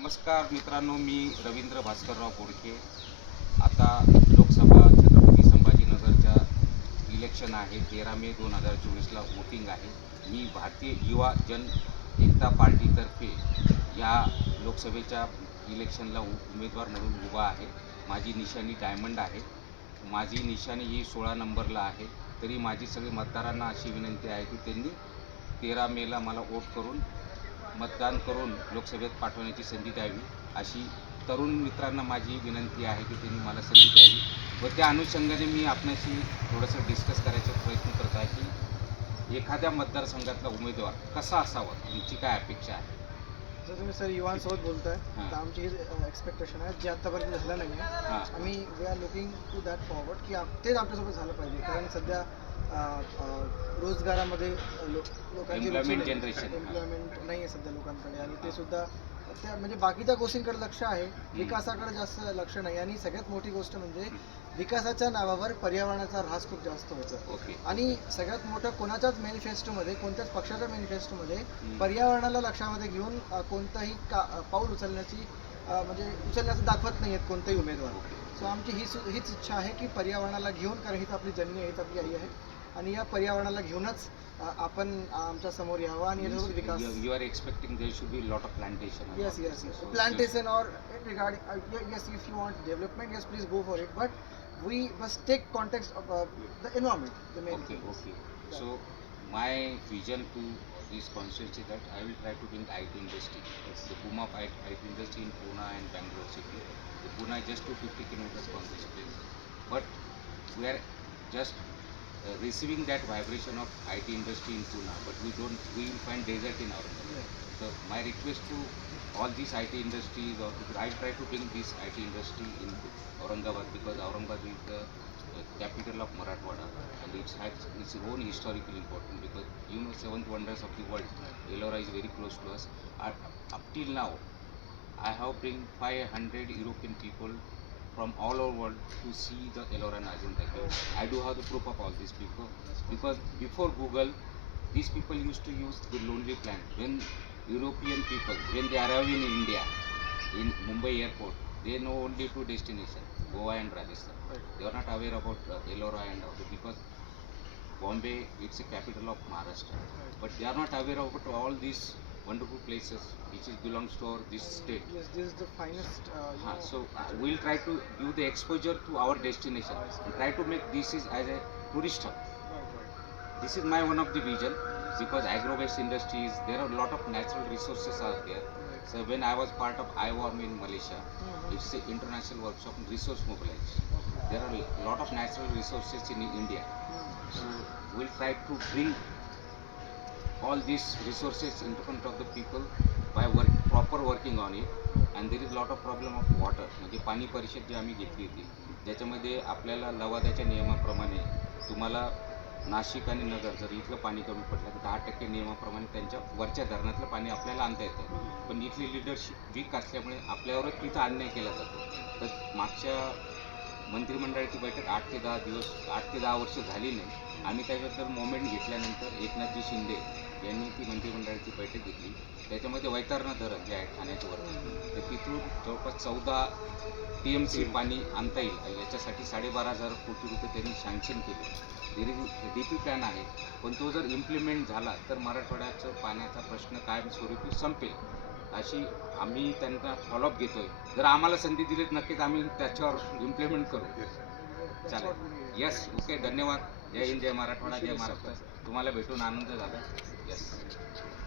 नमस्कार मित्रांनो मी रवींद्र भास्करराव कोडके आता लोकसभा छत्रपती संभाजीनगरच्या इलेक्शन आहे. तेरा मे दोन हजार चोवीसला वोटिंग आहे. मी भारतीय युवा जन एकता पार्टीतर्फे या लोकसभेच्या इलेक्शनला उ- उमेदवार म्हणून उभा आहे. माझी निशाणी डायमंड आहे. माझी निशाणी ही सोळा नंबरला आहे. तरी माझी सगळी मतदारांना अशी विनंती आहे की त्यांनी तेरा मेला मला वोट करून मतदान करून लोकसभेत पाठवण्याची संधी द्यावी अशी तरुण मित्रांना माझी विनंती आहे की त्यांनी मला संधी द्यावी व त्या अनुषंगाने मी आपल्याशी थोडंसं डिस्कस करायचा प्रयत्न करत आहे की एखाद्या मतदारसंघातला उमेदवार कसा असावा? तुमची काय अपेक्षा आहे? जर तुम्ही सर युवांसोबत बोलताय. तर आमची एक्सपेक्टेशन आहे जे आत्तापर्यंत झालं नाही आहे हां. आम्ही we are looking to that forward की तेच आमच्यासोबत झालं पाहिजे. कारण सध्या रोजगारामध्ये लो- लोकांची. एम्प्लॉयमेंट नाही. आहे सध्या लोकांकडे आणि ते सुद्धा त्या म्हणजे बाकीच्या गोष्टींकडे लक्ष आहे. विकासाकडे जास्त लक्ष नाही. आणि सगळ्यात मोठी गोष्ट म्हणजे विकासाच्या नावावर पर्यावरणाचा ऱ्हास खूप जास्त होतो. आणि सगळ्यात मोठं कोणाच्याच मॅनिफेस्टोमध्ये कोणत्याच पक्षाच्या मॅनिफेस्टोमध्ये. पर्यावरणाला लक्षामध्ये घेऊन कोणतंही का पाऊल उचलण्याची म्हणजे उचलण्याचं दाखवत नाही आहेत कोणताही उमेदवार. सो आमची ही सु- हीच इच्छा आहे की पर्यावरणाला घेऊन कारण हीच आपली जननी आहे हीच आपली आई आहे. आणि या पर्यावरणाला घेऊनच अ, आपण आमच्या समोर यावं आणि याच्यासोबत Vikas you are expecting there should be lot of plantation yes yes yes plantation or regarding uh, ye- yes if you want development yes please go for it but we must take context of uh, the environment the main Okay, thing. okay. So my vision to this constituency that I will try to bring IT industry. The boom of IT, IT industry in Pune and Bangalore city. The Pune is just 250 kilometers from this place. But we are just uh, receiving that vibration of IT industry in Pune, but we don't, we will find desert in our Aurangabad. So my request to all these IT industries or I try to bring this IT industry in Aurangabad because Aurangabad is the uh, capital of Marathwada and it has its own historical importance because you know seventh wonders of the world Ellora is very close to us up till now I have bring 500 European people from all over world to see the Ellora Ajanta cave. I do have the proof of all these people. Because before Google these people used to use the lonely planet. When European people when they arrive in India in Mumbai airport they know only two destinations Goa and Rajasthan. They are not aware about uh, Ellora and all because Bombay it's a capital of Maharashtra. But they are not aware about all these wonderful places which is belongs to our this state. Yes, this is the finest. Uh, you so uh, we'll try to give the exposure to our destination. And try to make this is as a tourist hub. This is my one of the vision because agro-based industries there are a lot of natural resources are there. So when i was part of iworm in malaysia Mhm. it's an international workshop on resource mobilization. There are a lot of natural resources in india. Mhm. so we'll try to bring all these resources in front of the people by work, proper working on it. And there is lot of problem of water. म्हणजे पाणी परिषद जी आम्ही घेतली होती ज्याच्यामध्ये आपल्याला लवादाच्या नियमाप्रमाणे तुम्हाला नाशिक आणि नगर जर इथलं पाणी कमी पडलं तर दहा टक्के नियमाप्रमाणे त्यांच्या वरच्या धरणातलं पाणी आपल्याला आणता येतं. पण इथली लिडरशिप वीक असल्यामुळे आपल्यावरच तिथं अन्याय केला जातो. तर मागच्या मंत्रिमंडळाची बैठक आठ ते दहा दिवस आठ ते दहा वर्ष झाली नाही. आम्ही त्याबद्दल मोमेंट घेतल्यानंतर एकनाथजी शिंदे यांनी ती मंत्रिमंडळाची बैठक घेतली. त्याच्यामध्ये वैतरणा धरण जे आहे ठाण्याच्या वरती तर तिथून जवळपास चौदा टी एम सी पाणी आणता येईल. याच्यासाठी साडेबारा हजार कोटी रुपये त्यांनी सँक्शन केले. डी पी प्लॅन आहे. पण तो जर इम्प्लिमेंट झाला तर मराठवाड्याचं पाण्याचा प्रश्न कायमस्वरूपी संपेल. अशी आम्ही त्यांना फॉलोअप घेतोय. जर आम्हाला संधी दिली तर नक्कीच आम्ही त्याच्यावर इम्प्लिमेंट करू. चालेल. येस ओके धन्यवाद. जय हिंद जय मराठवाडा जय महाराष्ट्र. तुम्हाला भेटून आनंद झाला. येस